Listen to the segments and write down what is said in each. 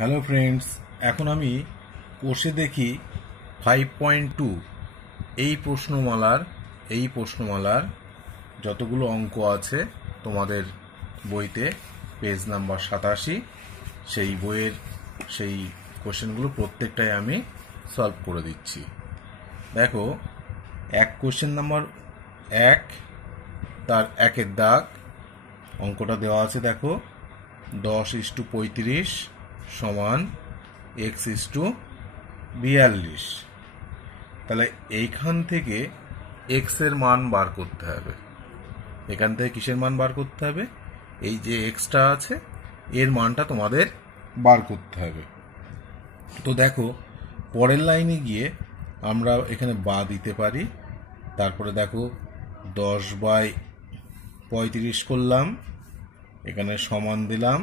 Hello friends, এখন আমি কোষে দেখি 5.2 এই প্রশ্নমালার যতগুলো অঙ্ক আছে তোমাদের বইতে পেজ নাম্বার 87, সেই বইয়ের সেই কোশ্চেনগুলো প্রত্যেকটাই আমি সলভ করে দিচ্ছি। দেখো, কোশ্চেন নাম্বার 1, তার একের দাগ অঙ্কটা দেওয়া আছে। দেখো, 10:35 সমান x:42। তাহলে এইখান থেকে এক্স এর মান বার করতে হবে। এখান থেকে কিসের মান বার করতে হবে? এই যে এক্সটা আছে এর মানটা তোমাদের বার করতে হবে। তো দেখো, পরের লাইনে গিয়ে আমরা এখানে বা দিতে পারি। তারপরে দেখো 10/35 করলাম, এখানে সমান দিলাম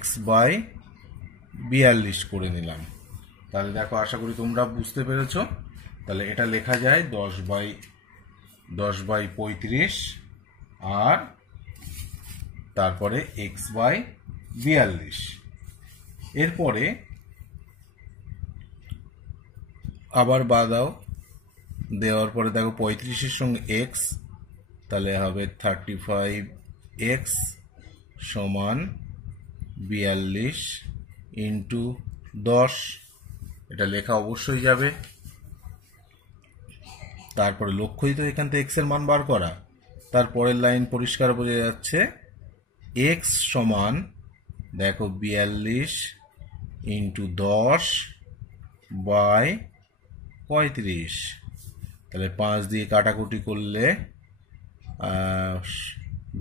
x/42 করে নিলাম। তাহলে দেখো, আশা করি তোমরা বুঝতে পেরেছো। তাহলে এটা লেখা যায় 10/35 আর তারপরে x/42। এরপরে আবার বা দাও, দেওয়ার পরে দেখো 35-এর সঙ্গে এক্স, তাহলে হবে 35x সমান 42 ইন্টু 10। এটা লেখা অবশ্যই যাবে। তারপরে লক্ষ্যই তো এখান থেকে এক্স এর মান বার করা। তারপরের লাইন পরিষ্কার বোঝা যাচ্ছে, এক্স সমান দেখো 42 ইন্টু 10/35। তাহলে 5 দিয়ে কাটাকুটি করলে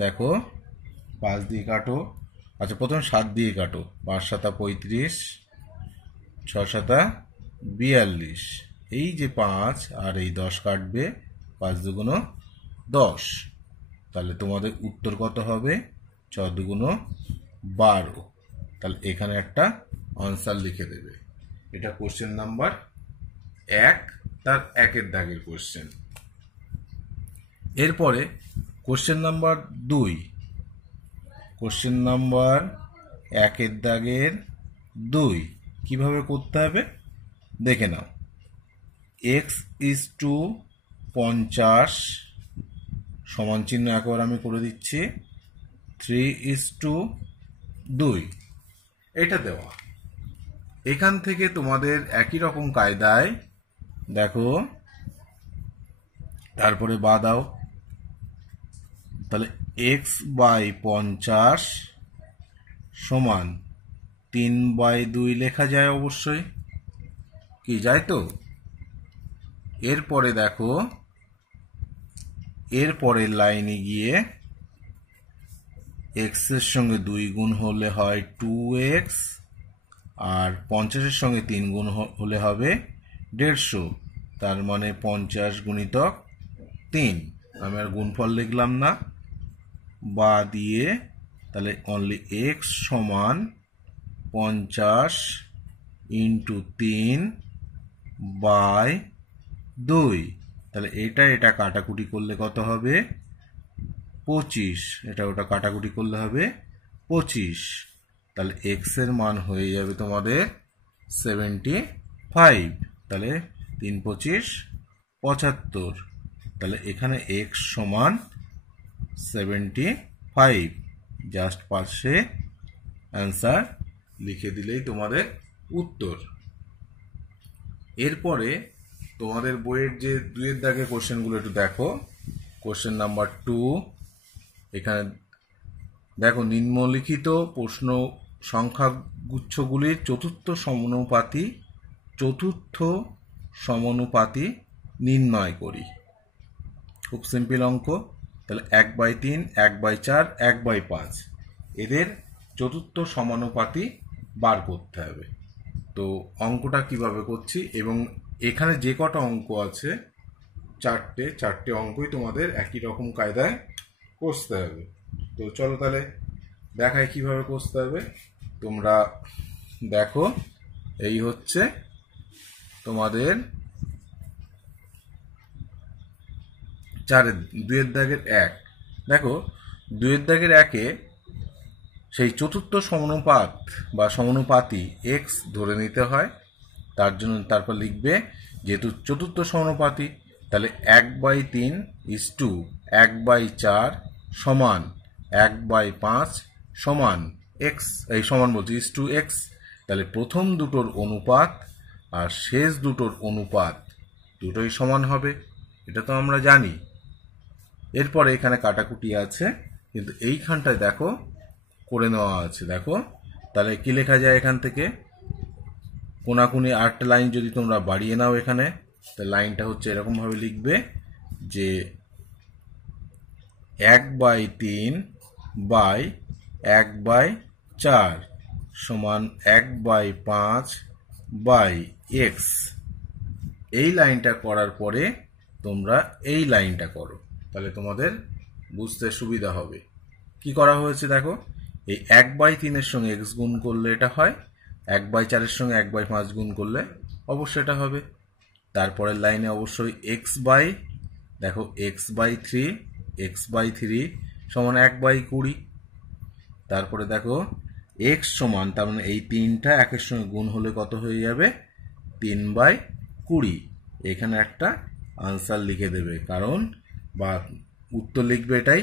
দেখো 5 দিয়ে কাটো, আচ্ছা প্রথমে 7 দিয়ে কাটো, 5 × 7 = 35, 6 × 7 = 42। এই যে 5 আর এই 10 কাটবে, 5 × 2 = 10। তাহলে তোমাদের উত্তর কত হবে? 4 × 2 = 12। তাহলে এখানে একটা আনসার লিখে দেবে। এটা কোশ্চেন নাম্বার 1, তার একের দাগের কোশ্চেন। এরপরে কোশ্চেন নাম্বার 2, কোশ্চেন নাম্বার 1-এর দাগের 2 কিভাবে করতে হবে দেখে নাও। x:50 সমান চিহ্ন একবার আমি করে দিচ্ছি 3:2। এটা দেওয়া। এখান থেকে তোমাদের একই রকম কায়দায় দেখো, তারপরে বা দাও। তাহলে x/50 সমান 3/2 লেখা যায় অবশ্যই, কি যায় তো? এরপরে দেখো, এরপরের লাইনে গিয়ে এক্স এর সঙ্গে 2 গুণ হলে হয় 2x, আর 50-এর সঙ্গে 3 গুণ হলে হবে 150। তার মানে 50 × 3। আমি আর গুণফল লিখলাম না, বা দিয়ে তাহলে অনলি এক্স সমান 50 × 3/2। তাহলে এটা কাটাকুটি করলে কত হবে? 25। এটা ওটা কাটাকুটি করলে হবে 25। তাহলে এক্স এর মান হয়ে যাবে তোমাদের 75। তাহলে 3 × 25 = 75। তাহলে এখানে এক্স সমান 75। জাস্ট পাশে অ্যান্সার লিখে দিলেই তোমাদের উত্তর। এরপরে তোমাদের বইয়ের যে 2-এর দাগে কোশ্চেনগুলো একটু দেখো। কোশ্চেন নাম্বার 2, এখানে দেখো, নিম্নলিখিত প্রশ্ন সংখ্যাগুচ্ছগুলির চতুর্থ সমানুপাতি নির্ণয় করি। খুব সিম্পল অঙ্ক। তাহলে 1/3, 1/4, 1/5 এদের চতুর্থ সমানুপাতি বার করতে হবে। তো অঙ্কটা কিভাবে করছি, এবং এখানে যে কটা অঙ্ক আছে 4টে অঙ্কই তোমাদের একই রকম কায়দায় কষতে হবে। তো চলো তাহলে দেখাই কিভাবে কষতে হবে। তোমরা দেখো, এই হচ্ছে তোমাদের 2-এর দাগের 1। দেখো, 2-এর দাগের 1-এ সেই চতুর্থ সমানুপাত বা সমানুপাতি এক্স ধরে নিতে হয়। তার জন্য তারপর লিখবে যেহেতু চতুর্থ সমানুপাতি, তাহলে 1/3 = 1/4 সমান 1/5 সমান এক্স, এই সমান বলছি = এক্স। তাহলে প্রথম দুটোর অনুপাত আর শেষ দুটোর অনুপাত দুটোই সমান হবে, এটা তো আমরা জানি। এরপরে এখানে কাটাকুটি আছে, কিন্তু এইখানটায় দেখো করে নেওয়া আছে। দেখো তাহলে কি লেখা যায় এখান থেকে, কোনাকুনি আরেকটা লাইন যদি তোমরা বাড়িয়ে নাও এখানে, তাহলে লাইনটা হচ্ছে এরকমভাবে লিখবে যে 1/3/1/4 সমান 1/5/x। এই লাইনটা করার পরে তোমরা এই লাইনটা করো, তাহলে তোমাদের বুঝতে সুবিধা হবে। কি করা হয়েছে দেখো, এই 1/3 সঙ্গে x গুণ করলে এটা হয়, 1/4 সঙ্গে 1/5 গুণ করলে অবশ্যই এটা হবে। তারপরের লাইনে অবশ্যই দেখো x/3 সমান 1/20। তারপরে দেখো x সমান, তার মানে এই 3টা একের সঙ্গে গুণ হলে কত হয়ে যাবে, 3/20। এখানে একটা আনসার লিখে দেবে, কারণ বা উত্তর লিখবে এটাই,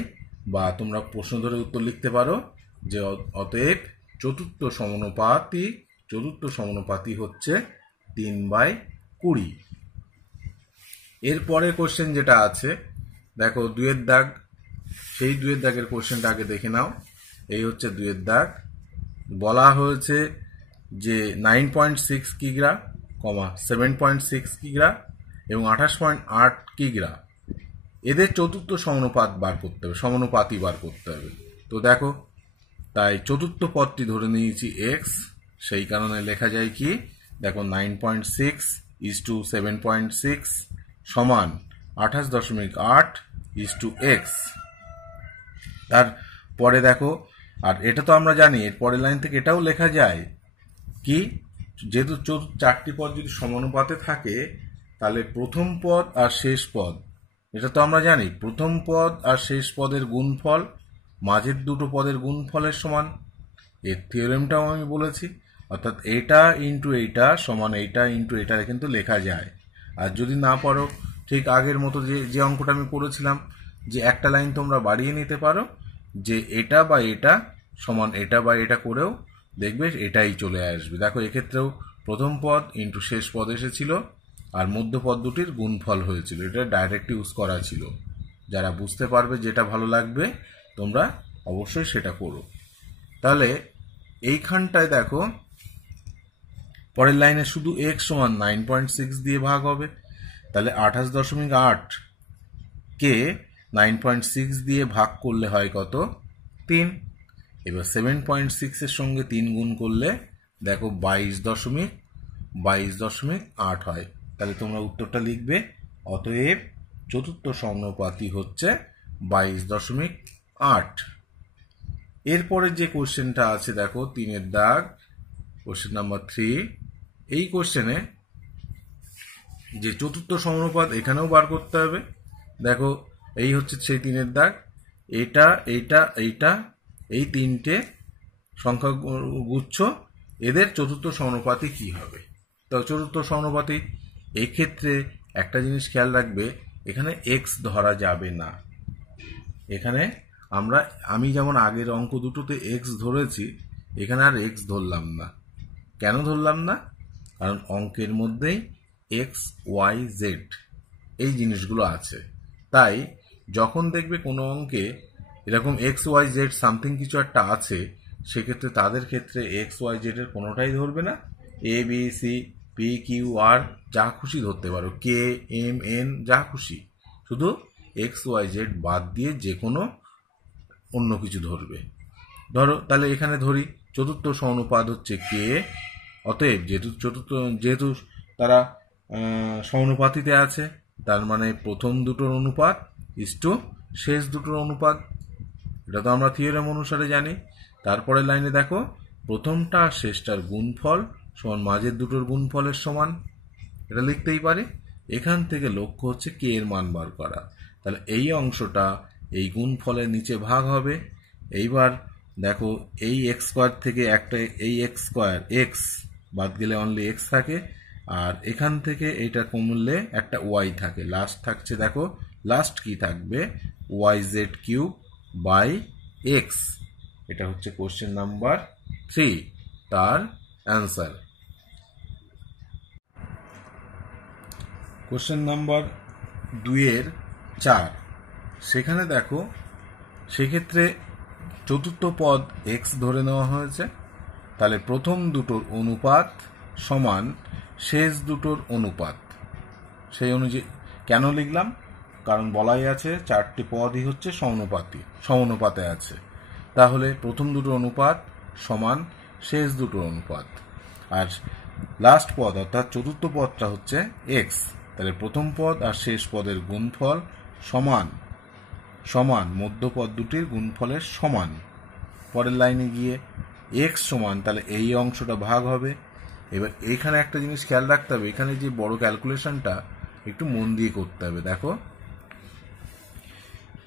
বা তোমরা প্রশ্ন ধরে উত্তর লিখতে পারো যে অতএব চতুর্থ সমানুপাতি হচ্ছে 3/20। এরপরে কোশ্চেন যেটা আছে দেখো 2-এর দাগ, সেই 2-এর দাগের কোশ্চেনটা আগে দেখে নাও। এই হচ্ছে 2-এর দাগ, বলা হয়েছে যে 9.6 কিগ্রা, 7.6 কিগ্রা এবং 28.8 কিগ্রা এদের চতুর্থ সমানুপাতি বার করতে হবে। তো দেখো, তাই চতুর্থ পদটি ধরে নিয়েছি এক্স, সেই কারণে লেখা যায় কি, দেখো 9.6 = 7.6 সমান 28.8 = x। তারপরে দেখো, আর এটা তো আমরা জানি, এর পরের লাইন থেকে এটাও লেখা যায় কি, যেহেতু 4টি পদ যদি সমানুপাতে থাকে তাহলে প্রথম পদ আর শেষ পদ, এটা তো আমরা জানি, প্রথম পদ আর শেষ পদের গুণফল মাঝের দুটো পদের গুণফলের সমান। এর থিওরেমটাও আমি বলেছি, অর্থাৎ এটা ইন্টু এইটা সমান এইটা ইন্টু এটা কিন্তু লেখা যায়। আর যদি না পারো, ঠিক আগের মতো যে অঙ্কটা আমি করেছিলাম, যে একটা লাইন তোমরা বাড়িয়ে নিতে পারো, যে এটা বা এটা সমান এটা বা এটা করেও দেখবে এটাই চলে আসবে। দেখো এক্ষেত্রেও প্রথম পদ ইন্টু শেষ পদ এসেছিল, আর মধ্যপদ দুটির গুণফল হয়েছিল। এটা ডাইরেক্ট ইউজ করা ছিল। যারা বুঝতে পারবে, যেটা ভালো লাগবে তোমরা অবশ্যই সেটা করো। তাহলে এইখানটায় দেখো পরের লাইনে শুধু x সমান 9.6 দিয়ে ভাগ হবে, তাহলে 28.8 কে 9.6 দিয়ে ভাগ করলে হয় কত, 3। এবার 7.6 এর সঙ্গে 3 গুণ করলে দেখো 22.8 হয়। তাহলে তোমরা উত্তরটা লিখবে অতএব চতুর্থ সমানুপাতি হচ্ছে 22.8। এরপরে যে কোশ্চেনটা আছে দেখো 3-এর দাগ, কোশ্চেন নাম্বার 3। এই কোশ্চেনে যে চতুর্থ সমানুপাত এখানেও বার করতে হবে। দেখো এই হচ্ছে সেই 3-এর দাগ, এইটা এই 3টে সংখ্যা গুচ্ছ, এদের চতুর্থ সমানুপাতি কি হবে। তো চতুর্থ সমানুপাতি, এই ক্ষেত্রে একটা জিনিস খেয়াল রাখবে, এখানে এক্স ধরা যাবে না। এখানে আমি যেমন আগের অঙ্ক দুটোতে এক্স ধরেছি, এখানে আর এক্স ধরলাম না। কেন ধরলাম না, কারণ অঙ্কের মধ্যেই এক্স ওয়াই জেড এই জিনিসগুলো আছে। তাই যখন দেখবে কোনো অঙ্কে এরকম এক্স ওয়াই জেড সামথিং কিছু একটা আছে, সেক্ষেত্রে তাদের ক্ষেত্রে এক্স ওয়াই জেড এর কোনোটাই ধরবে না, A B C P Q R যা খুশি ধরতে পারো, কে এম এন যা খুশি, শুধু এক্স ওয়াই জেড বাদ দিয়ে যে কোনো অন্য কিছু ধরবে। ধরো তাহলে এখানে ধরি চতুর্থ সমানুপাত হচ্ছে কে, অতএব যেহেতু তারা সমানুপাতিতে আছে, তার মানে প্রথম দুটোর অনুপাত ইস্টু শেষ দুটোর অনুপাত, এটা তো আমরা থিওরেম অনুসারে জানি। তারপরে লাইনে দেখো প্রথমটা আর শেষটার গুণফল সমান মাঝের দুটোর গুণফলের সমান, এটা লিখতেই পারে। এখান থেকে লক্ষ্য হচ্ছে কে এর মান বার করা, তাহলে এই অংশটা এই গুণফলের নিচে ভাগ হবে। এইবার দেখো এই এক্স স্কোয়ার থেকে একটা এই এক্স স্কোয়ার এক্স বাদ গেলে অনলি এক্স থাকে, আর এখান থেকে এটা কমলে একটা ওয়াই থাকে, লাস্ট থাকছে দেখো লাস্ট কি থাকবে Y Z cube by X. এটা হচ্ছে কোশ্চেন নাম্বার 3, তার অ্যান্সার। কোশ্চেন নাম্বার 2-4, সেখানে দেখো সেক্ষেত্রে চতুর্থ পদ এক্স ধরে নেওয়া হয়েছে, তাহলে প্রথম দুটোর অনুপাত সমান শেষ দুটোর অনুপাত। সেই অনুযায়ী কেন লিখলাম, কারণ বলাই আছে 4টি পদই হচ্ছে সমানুপাতে আছে, তাহলে প্রথম দুটোর অনুপাত সমান শেষ দুটোর অনুপাত, আর লাস্ট পদ অর্থাৎ চতুর্থ পদটা হচ্ছে এক্স, তাহলে প্রথম পদ আর শেষ পদের গুণফল সমান মধ্যপদ দুটির গুণফলের সমান। পরের লাইনে গিয়ে এক্স সমান, তাহলে এই অংশটা ভাগ হবে। এবার এইখানে একটা জিনিস খেয়াল রাখতে হবে, এখানে যে বড় ক্যালকুলেশনটা একটু মন দিয়ে করতে হবে। দেখো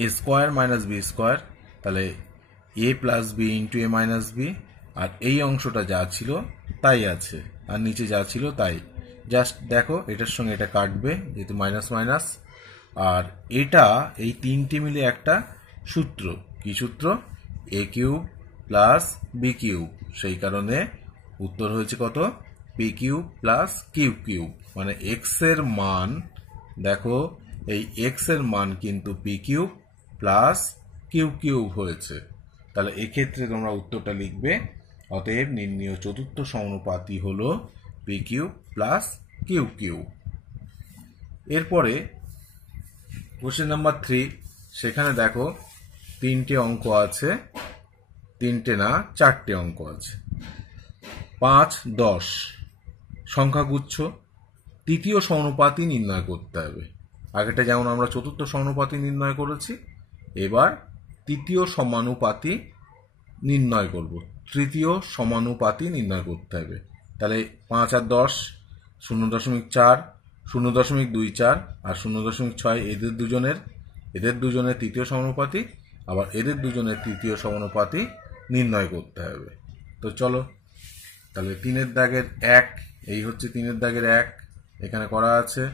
এ স্কোয়ার মাইনাস বি স্কোয়ার, তাহলে এ প্লাস বি ইন্টু এ মাইনাস বি, আর এই অংশটা যা ছিল তাই আছে, আর নিচে যা ছিল তাই। জাস্ট দেখো এটার সঙ্গে এটা কাটবে যেহেতু মাইনাস মাইনাস, আর এটা এই তিনটে মিলে একটা সূত্র, কি সূত্র, A cube plus B cube, সেই কারণে উত্তর হয়েছে কত, P cube plus Q cube, মানে এক্স এর মান দেখো এই এক্স এর মান কিন্তু P cube plus Q cube হয়েছে। তাহলে এক্ষেত্রে তোমরা উত্তরটা লিখবে, অতএব নির্ণীয় চতুর্থ সমানুপাতি হলো P cube plus Q cube. এরপরে কোশ্চেন নাম্বার 3, সেখানে দেখো 3টে অঙ্ক আছে, 3টে না 4টে অঙ্ক আছে। 5, 10 সংখ্যাগুচ্ছ, তৃতীয় সমানুপাতি নির্ণয় করতে হবে। আগেটা যেমন আমরা চতুর্থ সমানুপাতি নির্ণয় করেছি, এবার তৃতীয় সমানুপাতি নির্ণয় করব, তৃতীয় সমানুপাতি নির্ণয় করতে হবে। তাহলে 5 আর 10 0.4, 0.24 আর 0.6 এদের দুজনের তৃতীয় সমানুপাতি, আবার এদের দুজনের তৃতীয় সমানুপাতি নির্ণয় করতে হবে। তো চলো, তাহলে 3-এর দাগের 1, এই হচ্ছে 3-এর দাগের 1 এখানে করা আছে।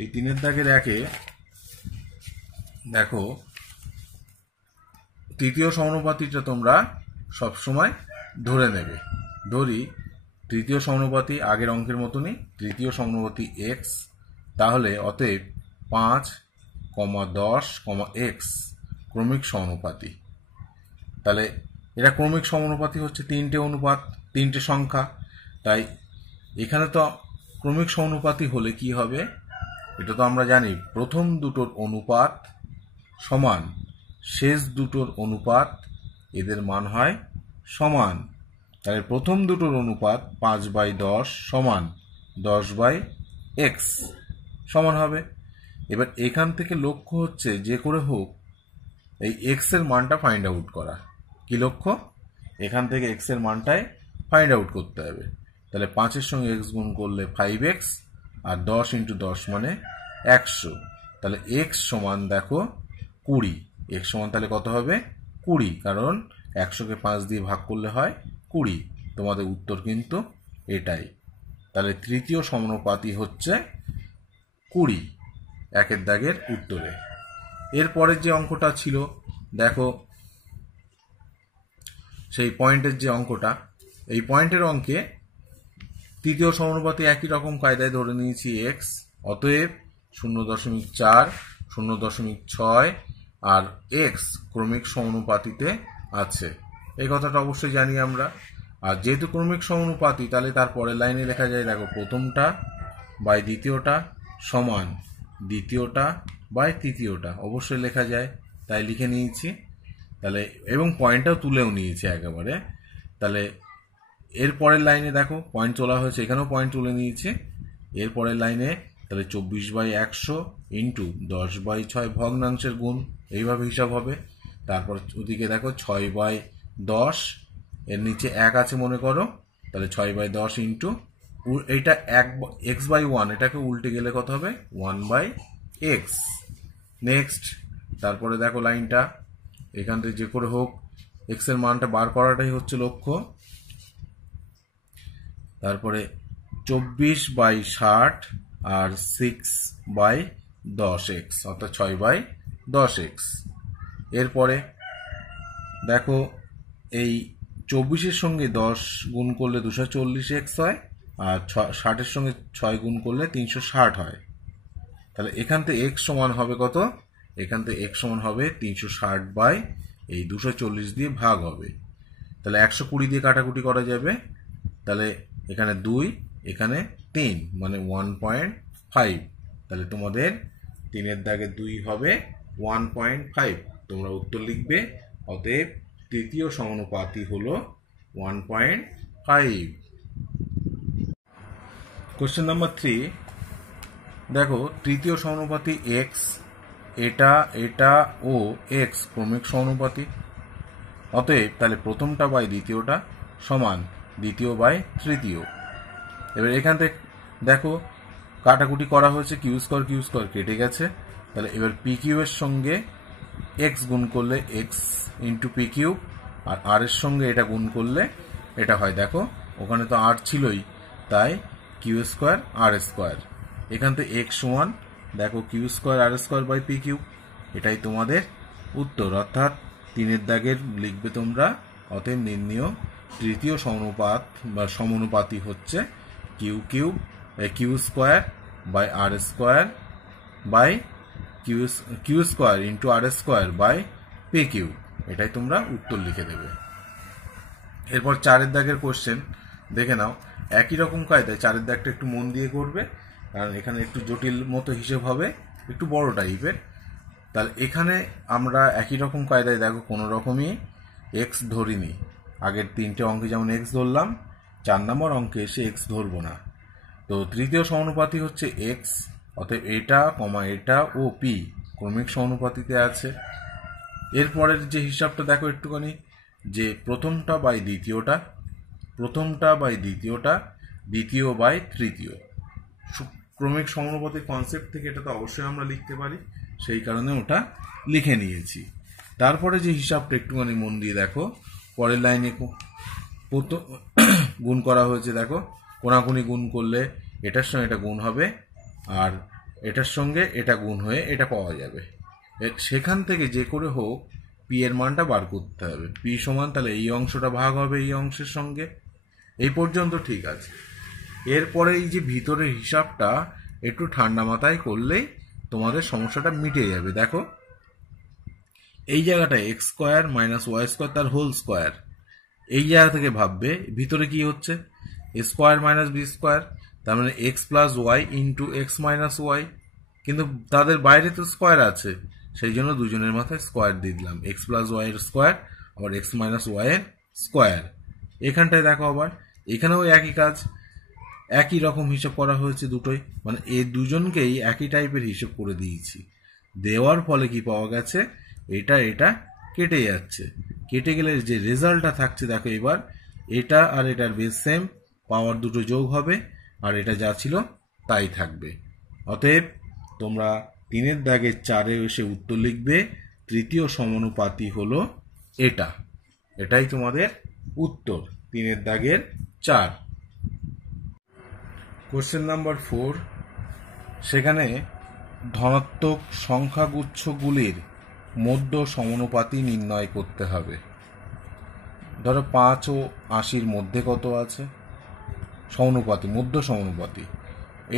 এই 3-এর দাগের 1-এ দেখো তৃতীয় সমানুপাতিটা তোমরা সবসময় ধরে নেবে। ধরি তৃতীয় সমানুপাতি আগের অঙ্কের মতনই, তৃতীয় সমানুপাতি এক্স, তাহলে অতএব 5, 10, এক্স ক্রমিক সমানুপাতি। তাহলে এটা ক্রমিক সমানুপাতি হচ্ছে 3টে অনুপাত, 3টে সংখ্যা, তাই এখানে তো ক্রমিক সমানুপাতি হলে কি হবে, এটা তো আমরা জানি প্রথম দুটোর অনুপাত সমান শেষ দুটোর অনুপাত, এদের মান হয় সমান। তাহলে প্রথম দুটোর অনুপাত 5/10 সমান 10/x সমান হবে। এবার এখান থেকে লক্ষ্য হচ্ছে যে করে হোক এই x এর মানটা ফাইন্ড আউট করা। কি লক্ষ্য, এখান থেকে x এর মানটাই ফাইন্ড আউট করতে হবে। তাহলে 5-এর সঙ্গে x গুণ করলে 5x, আর 10 × 10 মানে 100। তাহলে x সমান দেখো 20, x সমান তাহলে কত হবে 20, কারণ 100কে 5 দিয়ে ভাগ করলে হয় 20। তোমাদের উত্তর কিন্তু এটাই। তাহলে তৃতীয় সমানুপাতি হচ্ছে 20 1-এর দাগের উত্তরে। এরপরের যে অঙ্কটা ছিল দেখো, সেই পয়েন্টের যে অঙ্কটা, এই পয়েন্টের অঙ্কে তৃতীয় সমানুপাতি একই রকম কায়দায় ধরে নিয়েছি x, অতএব 0.4, 0.6 আর x ক্রমিক সমানুপাতিতে আছে, এই কথাটা অবশ্যই জানি আমরা। আর যেহেতু ক্রমিক সমানুপাতি, তাহলে তার পরের লাইনে লেখা যায় দেখো প্রথমটা বাই দ্বিতীয়টা সমান দ্বিতীয়টা বাই তৃতীয়টা, অবশ্যই লেখা যায়, তাই লিখে নিয়েছি। তাহলে এবং পয়েন্টটাও তুলেও নিয়েছি একেবারে। তাহলে এর পরের লাইনে দেখো পয়েন্ট তোলা হয়েছে, এখানেও পয়েন্ট তুলে নিয়েছে। এর পরের লাইনে তাহলে 24/100 ইন্টু 10/6 ভগ্নাংশের গুণ, এইভাবে হিসাব হবে। তারপর ওদিকে দেখো 6/10, এর নিচে 1 আছে মনে করো, তাহলে 6/10 ইন্টু এইটা x/1, এটাকে উল্টে গেলে কত হবে 1/x। নেক্সট তারপরে দেখো লাইনটা এখান থেকে যে করে হোক এক্স এর মানটা বার করাটাই হচ্ছে লক্ষ্য। তারপরে 24/60 আর 6/10x অর্থাৎ 6/10x। এরপরে দেখো এই 24-এর সঙ্গে 10 গুণ করলে 240x হয়, আর 60-এর সঙ্গে 6 গুণ করলে 360 হয়। তাহলে এখান থেকে x সমান হবে কত? এখান থেকে x সমান হবে 360 বাই এই 240 দিয়ে ভাগ হবে। তাহলে 120 দিয়ে কাটাকুটি করা যাবে। তাহলে এখানে 2, এখানে 3, মানে 1.5। তাহলে তোমাদের 3-এর দাগে 2 হবে 1.5। তোমরা উত্তর লিখবে। অতএব তৃতীয় সমানুপাতি হলো 1.5। কোশ্চেন নাম্বার 3, দেখো তৃতীয় সমানুপাতি x, এটা ও x ক্রমিক সমানুপাতি। অতএব তাহলে প্রথমটা বাই দ্বিতীয়টা সমান দ্বিতীয় বাই তৃতীয়। এবার এখান থেকে দেখো কাটাকুটি করা হয়েছে, কিউ স্কোয়ার কেটে গেছে। তাহলে এবার পি কিউ এর সঙ্গে এক্স গুণ করলে এক্স ইন্টু পি কিউ, আর আর এর সঙ্গে এটা গুণ করলে এটা হয়, দেখো ওখানে তো আর ছিলই, তাই কিউ স্কোয়ার আর স্কোয়ার। এখান থেকে এক্স সমান দেখো Q square R square by P Q. এটাই তোমাদের উত্তর, অর্থাৎ 3-এর দাগের লিখবে তোমরা। অতএব নির্ণেয় তৃতীয় সমানুপাত বা সমানুপাতি হচ্ছে Q square by R square by Q square into R square by P Q. এটাই তোমরা উত্তর লিখে দেবে। এরপর 4-এর দাগের কোশ্চেন দেখে নাও। একই রকম কায়দায় 4-এর দাগটা একটু মন দিয়ে করবে, কারণ এখানে একটু জটিল মতো হিসেব হবে, একটু বড় টাইপের। তাহলে এখানে আমরা একই রকম কায়দায় দেখো কোনো রকমই এক্স ধরিনি। আগের 3টে অঙ্কে যেমন এক্স ধরলাম, 4 নম্বর অঙ্কে এসে এক্স ধরবো না। তো তৃতীয় সমানুপাতি হচ্ছে এক্স, অতএব এটা এটা ও পি ক্রমিক সমানুপাতিতে আছে। এরপরের যে হিসাবটা দেখো একটুখানি, যে প্রথমটা বাই দ্বিতীয়টা, দ্বিতীয় বাই তৃতীয়। ক্রমিক সমানুপাতির কনসেপ্ট থেকে এটা তো অবশ্যই আমরা লিখতে পারি, সেই কারণে ওটা লিখে নিয়েছি। তারপরে যে হিসাবটা একটুখানি মন দিয়ে দেখো, পরের লাইনে গুণ করা হয়েছে, দেখো কোনাকুনি গুণ করলে এটার সঙ্গে এটা গুণ হবে, আর এটার সঙ্গে এটা গুণ হয়ে এটা পাওয়া যাবে। সেখান থেকে যে করে হোক পি এর মানটা বার করতে হবে। পি সমান তাহলে এই অংশটা ভাগ হবে এই অংশের সঙ্গে। এই পর্যন্ত ঠিক আছে। এরপরে এই যে ভিতরের হিসাবটা একটু ঠান্ডা মাথায় করলেই তোমাদের সমস্যাটা মিটে যাবে। দেখো এই জায়গাটায় X square minus Y square তার হোল স্কোয়ার, এই জায়গা থেকে ভাববে ভিতরে কি হচ্ছে, A square minus B square, তার মানে X plus Y into X minus Y. কিন্তু তাদের বাইরে তো স্কোয়ার আছে, সেই জন্য দুজনের মাথায় স্কোয়ার দিয়ে দিলাম, এক্স প্লাস ওয়াই এর স্কোয়ার আবার এক্স মাইনাস ওয়াই এর স্কোয়ার। এখানটায় দেখো আবার এখানেও একই কাজ, একই রকম হিসাব করা হয়েছে দুটোই, মানে এই দুজনকেই একই টাইপের হিসাব করে দিয়েছি। দেওয়ার ফলে কি পাওয়া গেছে, এটা কেটে যাচ্ছে, কেটে গেলে যে রেজাল্টটা থাকছে দেখো এবার এটা আর এটার বেস সেম, পাওয়ার দুটো যোগ হবে, আর এটা যা ছিল তাই থাকবে। অতএব তোমরা 3-এর দাগের 4-এ এসে উত্তর লিখবে, তৃতীয় সমানুপাতি হলো এটাই তোমাদের উত্তর, 3-এর দাগের 4। কোশ্চেন নাম্বার 4, সেখানে ধনাত্মক সংখ্যাগুচ্ছগুলির মধ্য সমানুপাতি নির্ণয় করতে হবে। ধরো 5 ও 80-র মধ্যে কত আছে সমানুপাতি, মধ্য সমানুপাতি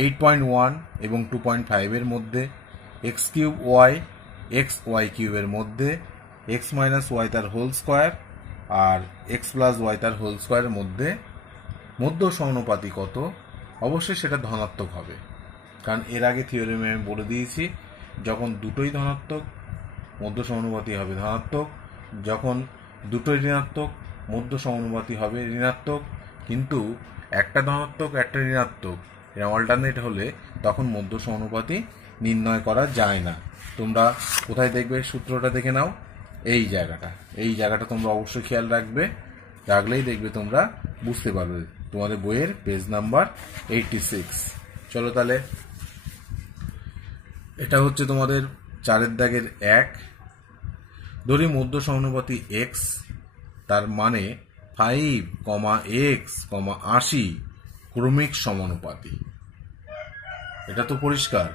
8.1 এবং 2.5-এর মধ্যে, এক্স কিউব ওয়াই এক্স ওয়াই কিউবের মধ্যে, এক্স মাইনাস ওয়াই তার হোল স্কোয়ার আর এক্স প্লাস ওয়াই তার হোল স্কোয়ারের মধ্যে মধ্য সমানুপাতি কত? অবশ্যই সেটা ধনাত্মক হবে, কারণ এর আগে থিওরেমে আমি বলে দিয়েছি যখন দুটোই ধনাত্মক মধ্য সমানুপাতি হবে ধনাত্মক, যখন দুটোই ঋণাত্মক মধ্য সমানুপাতি হবে ঋণাত্মক। কিন্তু একটা ধনাত্মক একটা ঋণাত্মক এরা অল্টারনেট হলে তখন মধ্য সমানুপাতি নির্ণয় করা যায় না। তোমরা কোথায় দেখবে সূত্রটা দেখে নাও, এই জায়গাটা তোমরা অবশ্যই খেয়াল রাখলেই দেখবে তোমরা বুঝতে পারবে, তোমাদের বইয়ের পেজ নাম্বার 86। চলো তাহলে এটা হচ্ছে তোমাদের 4-এর দাগের 1। ধরি মধ্য সমানুপাতি এক্স, তার মানে 5,x,80 ক্রমিক সমানুপাতি। এটা তো পরিষ্কার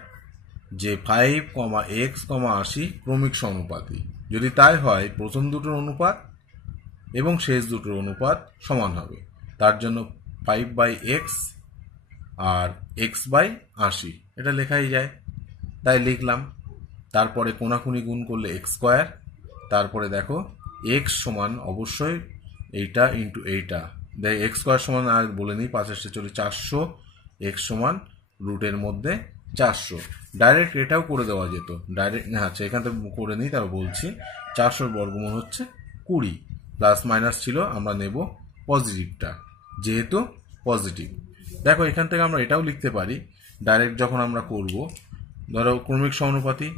যে 5,x,80 ক্রমিক সমানুপাতি। যদি তাই হয় প্রথম দুটোর অনুপাত এবং শেষ দুটোর অনুপাত সমান হবে। তার জন্য 5/x আর x/80 এটা লেখাই যায়, তাই লিখলাম। তারপরে কোনাকুনি গুণ করলে x²। তারপরে দেখো x সমান অবশ্যই এইটা ইন্টু এইটা, দেখ x² সমান আর বলে নিই 5×4 x সমান রুটের মধ্যে 400। ডাইরেক্ট এটাও করে দেওয়া যেত, ডাইরেক্ট আচ্ছা এখান থেকে করে নিই, তারপর বলছি 400 বর্গমূল হচ্ছে 20। প্লাস মাইনাস ছিল, আমরা নেব পজিটিভটা যেহেতু পজিটিভ। দেখো এখান থেকে আমরা এটাও লিখতে পারি ডাইরেক্ট যখন আমরা করব, ধরো ক্রমিক সমানুপাতি,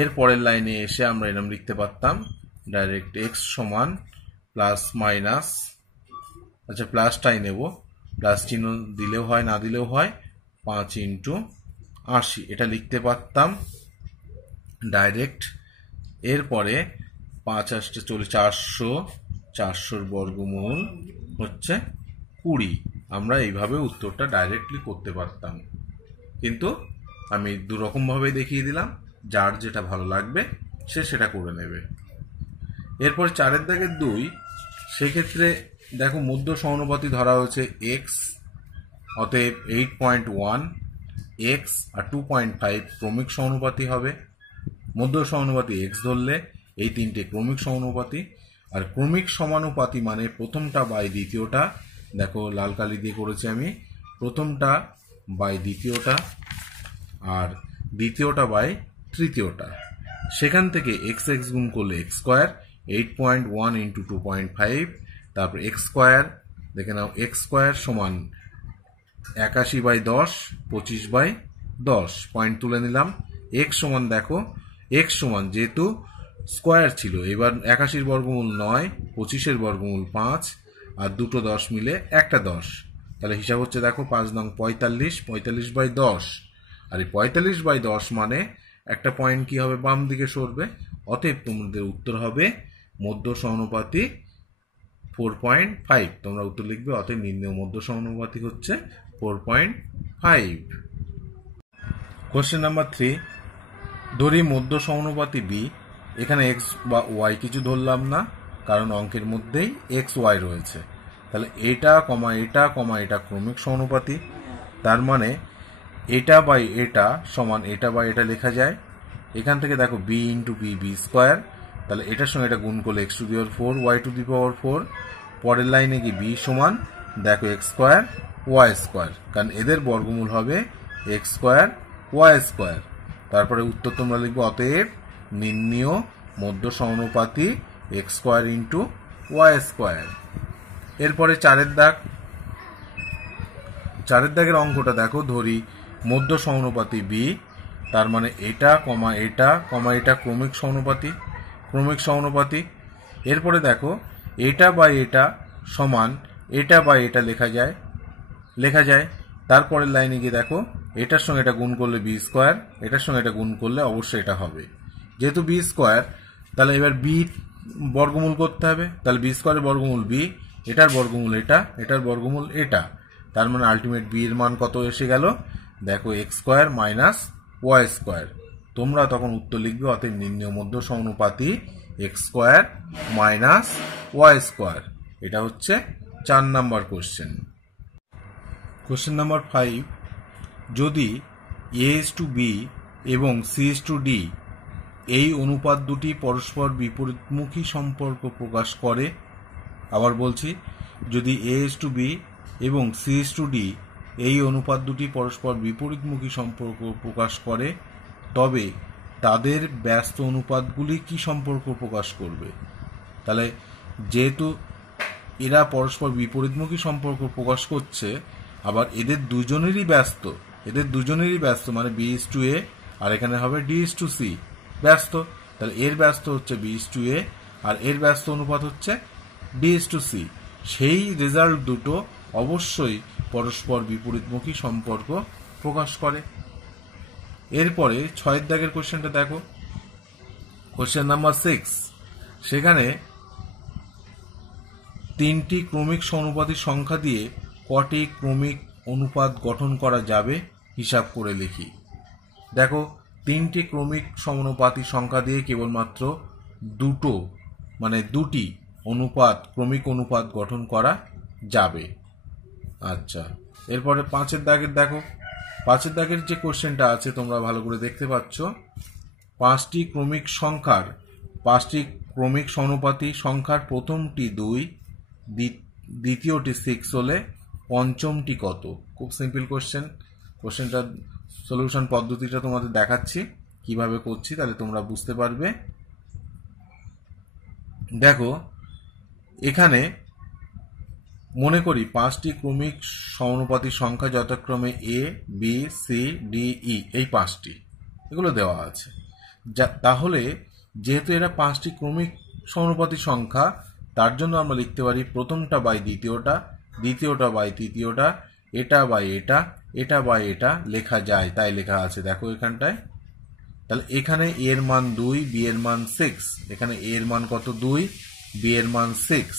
এর পরের লাইনে এসে আমরা এরকম লিখতে পারতাম ডাইরেক্ট x সমান প্লাস মাইনাস, আচ্ছা প্লাসটাই নেব, প্লাস চিহ্ন দিলেও হয় না দিলেও হয়, 5×80 এটা লিখতে পারতাম ডাইরেক্ট। এরপরে 5×8 = 400 বর্গমূল হচ্ছে 20। আমরা এইভাবে উত্তরটা ডাইরেক্টলি করতে পারতাম, কিন্তু আমি দুরকমভাবে দেখিয়ে দিলাম, যার যেটা ভালো লাগবে সে সেটা করে নেবে। এরপর 4-এর দাগের 2, সেক্ষেত্রে দেখো মধ্য সমানুপাতি ধরা হয়েছে x, অতএব 8.1 x আর 2.5 ক্রমিক সমানুপাতি হবে। মধ্য সমানুপাতি x ধরলে এই তিনটে ক্রমিক সমানুপাতি। আর ক্রমিক সমানুপাতি মানে প্রথমটা বাই দ্বিতীয়টা, দেখো লাল কালি দিয়ে করেছি আমি, প্রথমটা বাই দ্বিতীয়টা আর দ্বিতীয়টা বাই তৃতীয়টা। সেখান থেকে x গুণ করলে x², 8.1 × 2.5, তারপর x², দেখে নাও x² সমান 81/10, 25/10 পয়েন্ট তুলে নিলাম। x সমান দেখো x সমান যেহেতু স্কোয়ার ছিল, এবার 81 বর্গমূল 9, 25 বর্গমূল 5 আর দুটো 10 মিলে একটা 10, তাহলে হিসাব হচ্ছে দেখো 5 নং 45, 45/10। আর এই 45/10 মানে একটা পয়েন্ট কি হবে, বাম দিকে সরবে। অতএব তোমাদের উত্তর হবে মধ্য সমানুপাতি 4.5। তোমরা উত্তর লিখবে অতএব নির্ণেয় মধ্য সমানুপাতি হচ্ছে 4.5। কোশ্চেন নাম্বার 3, ধরি মধ্য সমানুপাতি b, এখানে x বা y কিছু ধরলাম না, কারণ অঙ্কের মধ্যেই x y রয়েছে। তাহলে এটা কমা এটা কমা এটা ক্রমিক সমানুপাতি, তার মানে এটা বাই এটা সমান এটা বাই এটা লেখা যায়। এখান থেকে দেখো b × b, b², তাহলে এটার সঙ্গে এটা গুণ করলে x⁴ y⁴। পরের লাইনে কি b সমান দেখো x² y², কারণ এদের বর্গমূল হবে x² y²। তারপরে উত্তর তোমরা লিখবে অতএব নির্ণেয় মধ্য সমানুপাতি x² × y²। এরপরে 4-এর দাগ, 4-এর দাগের অঙ্কটা দেখো, ধরি মধ্য সমানুপাতি b, তার মানে এটা কমা এটা কমা এটা ক্রমিক সমানুপাতি। এরপরে দেখো এটা বাই এটা সমান এটা বাই এটা লেখা যায়। তারপরের লাইনে গিয়ে দেখো এটার সঙ্গে এটা গুণ করলে b², এটার সঙ্গে এটা গুণ করলে অবশ্যই এটা হবে। যেহেতু b², তাহলে এবার b বর্গমূল করতে হবে, তাহলে b² এর বর্গমূল b, এটার বর্গমূল এটা, এটার বর্গমূল এটা, তার মানে আলটিমেট b এর মান কত এসে গেল, দেখো x² - y²। তোমরা তখন উত্তর লিখবে অতএব নির্ণেয় মধ্য সমানুপাতি x² - y²। এটা হচ্ছে 4 নাম্বার কোশ্চেন। কোশ্চেন নাম্বার 5, যদি a:b এবং c:d এই অনুপাত দুটি পরস্পর বিপরীতমুখী সম্পর্ক প্রকাশ করে, আবার বলছি, যদি a:b এবং c:d এই অনুপাত দুটি পরস্পর বিপরীতমুখী সম্পর্ক প্রকাশ করে, তবে তাদের ব্যস্ত অনুপাতগুলি কি সম্পর্ক প্রকাশ করবে? তাহলে যেহেতু এরা পরস্পর বিপরীতমুখী সম্পর্ক প্রকাশ করছে, আবার এদের দুজনেরই ব্যস্ত মানে b:a আর এখানে হবে d:c ব্যস্ত, তাহলে এর ব্যস্ত হচ্ছে b:a আর এর ব্যস্ত অনুপাত হচ্ছে d:c। সেই রেজাল্ট দুটো অবশ্যই পরস্পর বিপরীতমুখী সম্পর্ক প্রকাশ করে। এরপরে 6-এর দাগের কোশ্চেনটা দেখো, কোশ্চেন নাম্বার 6, সেখানে তিনটি ক্রমিক সমানুপাতিক সংখ্যা দিয়ে কটি ক্রমিক অনুপাত গঠন করা যাবে হিসাব করে লিখি। দেখো, তিনটি ক্রমিক সমানুপাতিক সংখ্যা দিয়ে কেবলমাত্র দুটি অনুপাত, ক্রমিক অনুপাত গঠন করা যাবে। আচ্ছা, এরপরে 5 দাগের দেখো, 5 দাগের যে কোশ্চেনটা আছে তোমরা ভালো করে দেখতে পাচ্ছ। 5টি ক্রমিক সমানুপাতিক সংখ্যার প্রথমটি 2, দ্বিতীয়টি 6 হলে পঞ্চমটি কত? খুব সিম্পল কোশ্চেন। কোশ্চেনটা সলিউশন পদ্ধতিটা তোমাদের দেখাচ্ছি কিভাবে করছি, তাহলে তোমরা বুঝতে পারবে। দেখো, এখানে মনে করি 5টি ক্রমিক সমানুপাতিক সংখ্যা যথাক্রমে এ, বি, সি, ডি, ই, এই 5টি, এগুলো দেওয়া আছে। তাহলে যেহেতু এরা 5টি ক্রমিক সমানুপাতিক সংখ্যা, তার জন্য আমরা লিখতে পারি প্রথমটা বাই দ্বিতীয়টা, দ্বিতীয়টা বাই তৃতীয়টা, এটা বাই এটা, এটা বাই এটা লেখা যায়, তাই লেখা আছে দেখো এখানটায়। তাহলে এখানে এর মান 2, বি এর মান 6, এখানে এর মান কত? 2, বি এর মান 6।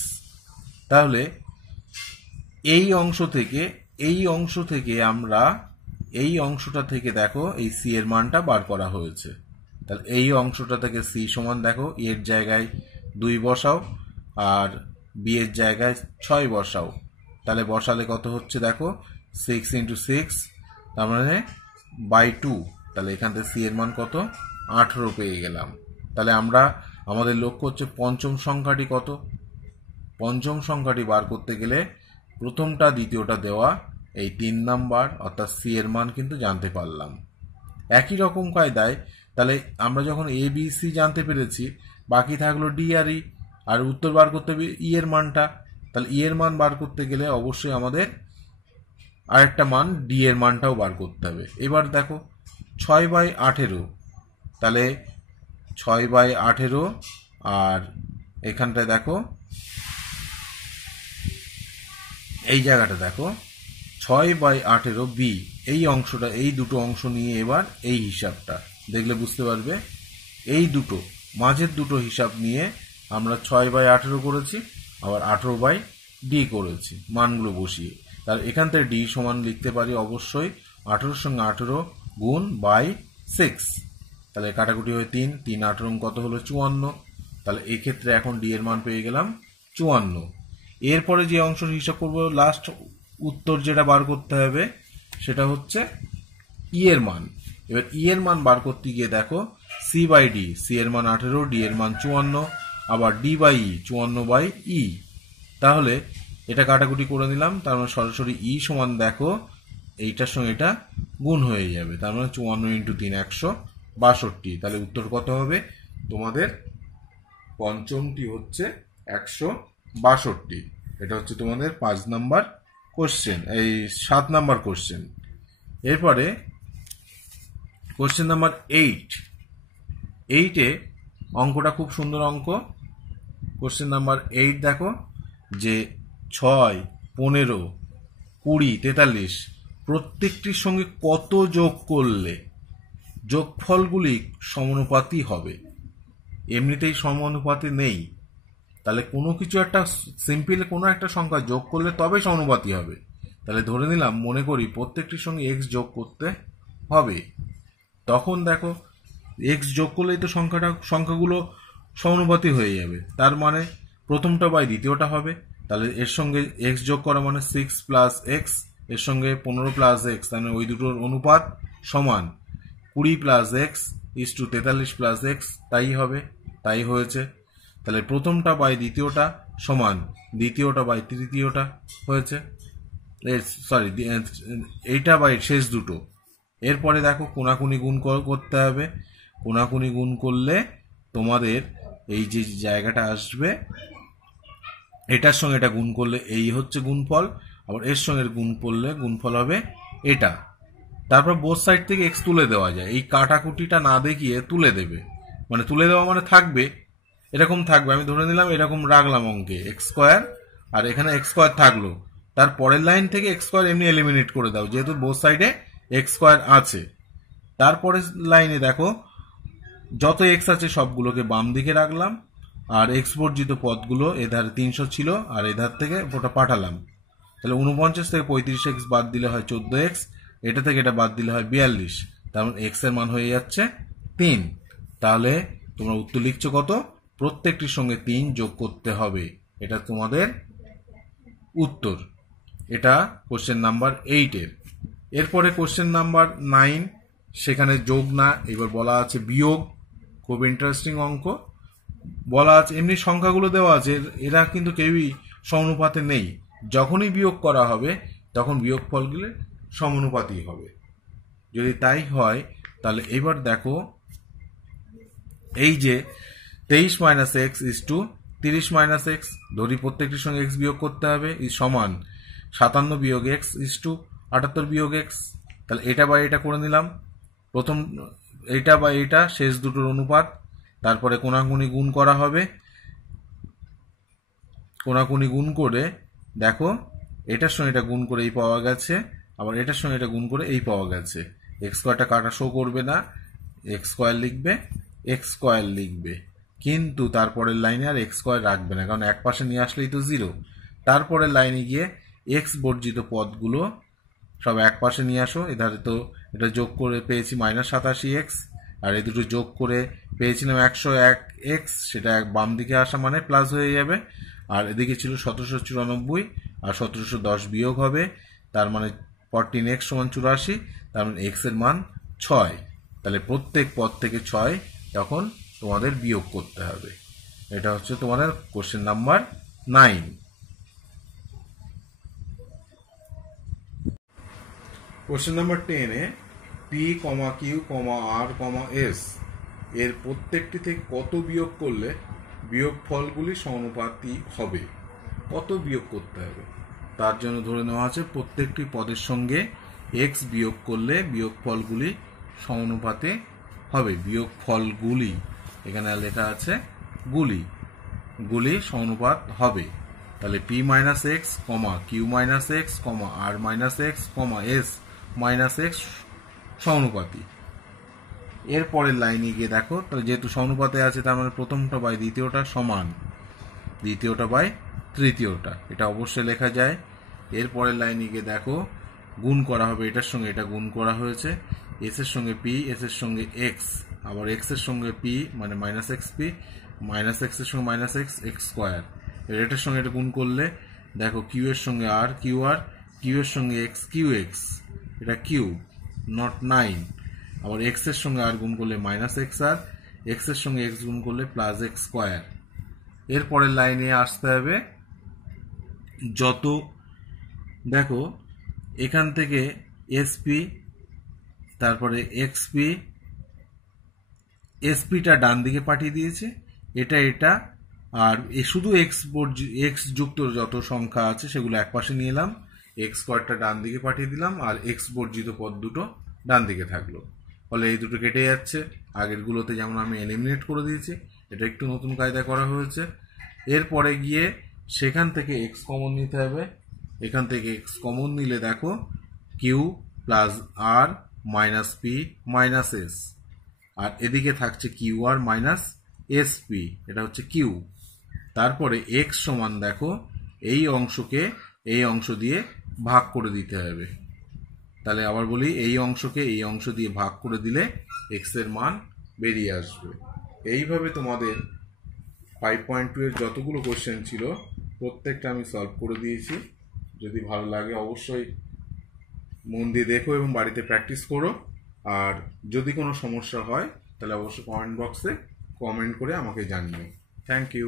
তাহলে এই অংশ থেকে আমরা এই অংশটা থেকে দেখো এই সি এর মানটা বার করা হয়েছে। তাহলে এই অংশটা থেকে সি সমান দেখো এর জায়গায় 2 বসাও আর বি এর জায়গায় 6 বসাও। তাহলে বসালে কত হচ্ছে দেখো 6 × 6, তার মানে বাই 2। তাহলে এখান থেকে সি এর মান কত? 18 পেয়ে গেলাম। তাহলে আমাদের লক্ষ্য হচ্ছে পঞ্চম সংখ্যাটি কত। পঞ্চম সংখ্যাটি বার করতে গেলে প্রথমটা দ্বিতীয়টা দেওয়া, এই 3 নাম্বার অর্থাৎ সি এর মান কিন্তু জানতে পারলাম। একই রকম কায়দায় তাহলে আমরা যখন এ বি সি জানতে পেরেছি, বাকি থাকলো ডি আর ই, আর উত্তর বার করতে হবে ই এর মানটা। তাহলে ই এর মান বার করতে গেলে অবশ্যই আমাদের আরেকটা মান ডি এর মানটাও বার করতে হবে। এবার দেখো 6/18, তাহলে 6/18, আর এখানটায় দেখো এই জায়গাটা দেখো 6/18 বি, এই অংশটা, এই দুটো অংশ নিয়ে এবার এই হিসাবটা দেখলে বুঝতে পারবে। এই দুটো মাঝের দুটো হিসাব নিয়ে আমরা 6/18 করেছি, আবার 18/d করেছি মানগুলো বসিয়ে। তাহলে এখান থেকে ডি সমান লিখতে পারি অবশ্যই 18 সঙ্গে 18 গুণ বাই 6। তাহলে কাটাকুটি হয়ে 3, 3 18 কত হলো? 54। তাহলে এই ক্ষেত্রে এখন ডি এর মান পেয়ে গেলাম 54। এরপরে যে অংশের হিসাব করবো, লাস্ট উত্তর যেটা বার করতে হবে সেটা হচ্ছে ই এর মান। এবার ই এর মান বার করতে গিয়ে দেখো c/d, সি এর মান 18, ডি এর মান 54, আবার d/e 54/e। তাহলে এটা কাটাকুটি করে নিলাম, তার মানে সরাসরি ই সমান দেখো এইটার সঙ্গে এটা গুণ হয়ে যাবে, তার মানে 54 × 3 162। তাহলে উত্তর কত হবে তোমাদের? পঞ্চমটি হচ্ছে 162। এটা হচ্ছে তোমাদের 5 নাম্বার কোশ্চেন, এই 7 নাম্বার কোশ্চেন। এরপরে কোশ্চেন নাম্বার 8 অঙ্কটা খুব সুন্দর অঙ্ক। কোশ্চেন নাম্বার 8 দেখো যে 6, 15, 20, 43 প্রত্যেকটির সঙ্গে কত যোগ করলে যোগফলগুলি সমানুপাতি হবে। এমনিতেই সমানুপাতি নেই, তাহলে কোনো কিছু একটা সিম্পল কোনো একটা সংখ্যা যোগ করলে তবে সমানুপাতি হবে। তাহলে ধরে নিলাম, মনে করি প্রত্যেকটির সঙ্গে এক্স যোগ করতে হবে, তখন দেখো এক্স যোগ করলেই তো সংখ্যাগুলো সমানুপাতি হয়ে যাবে। তার মানে প্রথমটা বাই দ্বিতীয়টা হবে। তাহলে এর সঙ্গে এক্স যোগ করা মানে 6 + x, এর সঙ্গে 15 + x, তাহলে ওই দুটোর অনুপাত সমান 20 + x = 43 + x, তাই হবে, তাই হয়েছে। তাহলে প্রথমটা বাই দ্বিতীয়টা সমান দ্বিতীয়টা বাই তৃতীয়টা হয়েছে, সরি এইটা বাই শেষ দুটো। এরপরে দেখো কোনাকুনি গুণ করতে হবে। কোনাকুনি গুণ করলে তোমাদের এই যে জায়গাটা আসবে, এটার সঙ্গে এটা গুণ করলে এই হচ্ছে গুণফল, আবার এর সঙ্গে গুণ করলে গুণফল হবে এটা। তারপর বোথ সাইড থেকে এক্স তুলে দেওয়া যায়, এই কাটাকুটিটা না দেখিয়ে তুলে দেবে, মানে তুলে দেওয়া মানে থাকবে এরকম থাকবে। আমি ধরে নিলাম এরকম রাখলাম অঙ্কে x², আর এখানে x² থাকলো, তার পরের লাইন থেকে x² এমনি এলিমিনেট করে দাও, যেহেতু বোথ সাইডে x² আছে। তারপরের লাইনে দেখো যত x আছে সবগুলোকে বাম দিকে রাখলাম, আর এক্স বর্জিত পদগুলো এধারে 300 ছিল আর এধার থেকে ওটা পাঠালাম। তাহলে 49 থেকে 35x বাদ দিলে হয় 14x, এটা থেকে এটা বাদ দিলে হয় 42, তার মানে x এর মান হয়ে যাচ্ছে 3। তাহলে তোমরা উত্তর লিখছো কত? প্রত্যেকটির সঙ্গে 3 যোগ করতে হবে, এটা তোমাদের উত্তর। এটা কোশ্চেন নাম্বার 8 এর। এরপরে কোশ্চেন নাম্বার 9, সেখানে যোগ না, এবার বলা আছে বিয়োগ। খুব ইন্টারেস্টিং অঙ্ক। বলা আছে এমনি সংখ্যাগুলো দেওয়া আছে, এরা কিন্তু কেউই সমানুপাতে নেই। যখনই বিয়োগ করা হবে তখন বিয়োগফলগুলো সমানুপাতই হবে। যদি তাই হয় তাহলে এবার দেখো, এই যে 23 minus X is to 30 minus X, ধরি প্রত্যেকটির সঙ্গে এক্স বিয়োগ করতে হবে, ই সমান 57 বিয়োগ এক্স ইজ টু 78 বিয়োগ এক্স। তাহলে এটা বা এটা করে নিলাম, প্রথম এটা বা এটা শেষ দুটোর অনুপাত, তারপরে কোণাকুণি গুণ করা হবে। কোণাকুণি গুণ করে দেখো এটার সঙ্গে এটা গুণ করে এই পাওয়া গেছে, আবার এটার সঙ্গে এটা গুণ করে এই পাওয়া গেছে। এক্স স্কোয়ারটা কাটা শো করবে না, এক্স স্কোয়ার লিখবে, এক্স স্কোয়ার লিখবে, কিন্তু তারপরের লাইনে আর এক্স স্কোয়ার রাখবে না, কারণ এক পাশে নিয়ে আসলেই তো 0। তারপরের লাইনে গিয়ে এক্স বর্জিত পদগুলো সব এক পাশে নিয়ে আসো। এধারে তো এটা যোগ করে পেয়েছি -87x, আর এই দুটো যোগ করে পেয়েছিলাম 101x, সেটা বাম দিকে আসা মানে প্লাস হয়ে যাবে। আর এদিকে ছিল 1794, আর 1710 বিয়োগ হবে, তার মানে 14x সমান 84, তার মানে x এর মান 6। তাহলে প্রত্যেক পদ থেকে 6 তখন তোমাদের বিয়োগ করতে হবে। এটা হচ্ছে তোমাদের কোশ্চেন নাম্বার 9। কোশ্চেন নাম্বার 10 এ P comma Q comma R comma S এর প্রত্যেকটি থেকে কত বিয়োগ করলে বিয়োগ ফলগুলি সমানুপাতি হবে, কত বিয়োগ করতে হবে। তার জন্য ধরে নেওয়া আছে প্রত্যেকটি পদের সঙ্গে এক্স বিয়োগ করলে বিয়োগ ফলগুলি সমানুপাতে হবে। বিয়োগ ফলগুলি, এখানে লেখা আছে গুলি, গুলি সমানুপাত হবে। তাহলে পি মাইনাস এক্স কমা কিউ মাইনাস এক্স কমা আর মাইনাস এক্স কমা এস মাইনাস এক্স সমানুপাতি। এরপরের লাইনে গিয়ে দেখো, তাহলে যেহেতু সমানুপাতে আছে তার মানে প্রথমটা বাই দ্বিতীয়টা সমান দ্বিতীয়টা বাই তৃতীয়টা, এটা অবশ্যই লেখা যায়। এরপরের লাইনে গিয়ে দেখো গুণ করা হবে, এটার সঙ্গে এটা গুণ করা হয়েছে, এস এর সঙ্গে পি, এস এর সঙ্গে এক্স, আবার এক্স এর সঙ্গে পি মানে minus x P, minus x এর সঙ্গে মাইনাস এক্স, এক্স স্কোয়ার। এটার সঙ্গে এটা গুণ করলে দেখো কিউ এর সঙ্গে আর কিউ আর, কিউ এর সঙ্গে এক্স কিউ এক্স, এটা কিউ নট 9। আবার এক্স এর সঙ্গে আর গুণ করলে মাইনাস এক্স আর, এক্স এর সঙ্গে এক্স গুণ করলে প্লাস এক্স স্কোয়ার। এরপরের লাইনে আসতে হবে যত, দেখো এখান থেকে এসপি, তারপরে এক্সপি, এসপিটা ডান দিকে পাঠিয়ে দিয়েছে, এটা এটা, আর শুধু এক্স যুক্ত যত সংখ্যা আছে সেগুলো এক পাশে নিয়ে এলাম, এক্স স্কোয়ারটা ডান দিকে পাঠিয়ে দিলাম, আর এক্স বর্জিত পদ দুটো ডান দিকে থাকলো। ফলে এই দুটো কেটে যাচ্ছে, আগেরগুলোতে যেমন আমি এলিমিনেট করে দিয়েছি, এটা একটু নতুন কায়দায় করা হয়েছে। এরপরে গিয়ে সেখান থেকে এক্স কমন নিতে হবে, এখান থেকে এক্স কমন নিলে দেখো কিউ প্লাস আর মাইনাস পি মাইনাস এস, আর এদিকে থাকছে Q R minus S P, এটা হচ্ছে কিউ। তারপরে এক্স সমান দেখো এই অংশকে এই অংশ দিয়ে ভাগ করে দিতে হবে। তাহলে আবার বলি, এই অংশকে এই অংশ দিয়ে ভাগ করে দিলে এক্স এর মান বেরিয়ে আসবে। এইভাবে তোমাদের 5.2 এর যতগুলো কোশ্চেন ছিল প্রত্যেকটা আমি সলভ করে দিয়েছি। যদি ভালো লাগে অবশ্যই মন দিয়ে দেখো এবং বাড়িতে প্র্যাকটিস করো। আর যদি কোনো সমস্যা হয় তাহলে অবশ্যই কমেন্ট বক্সে কমেন্ট করে আমাকে জানিও। Thank you.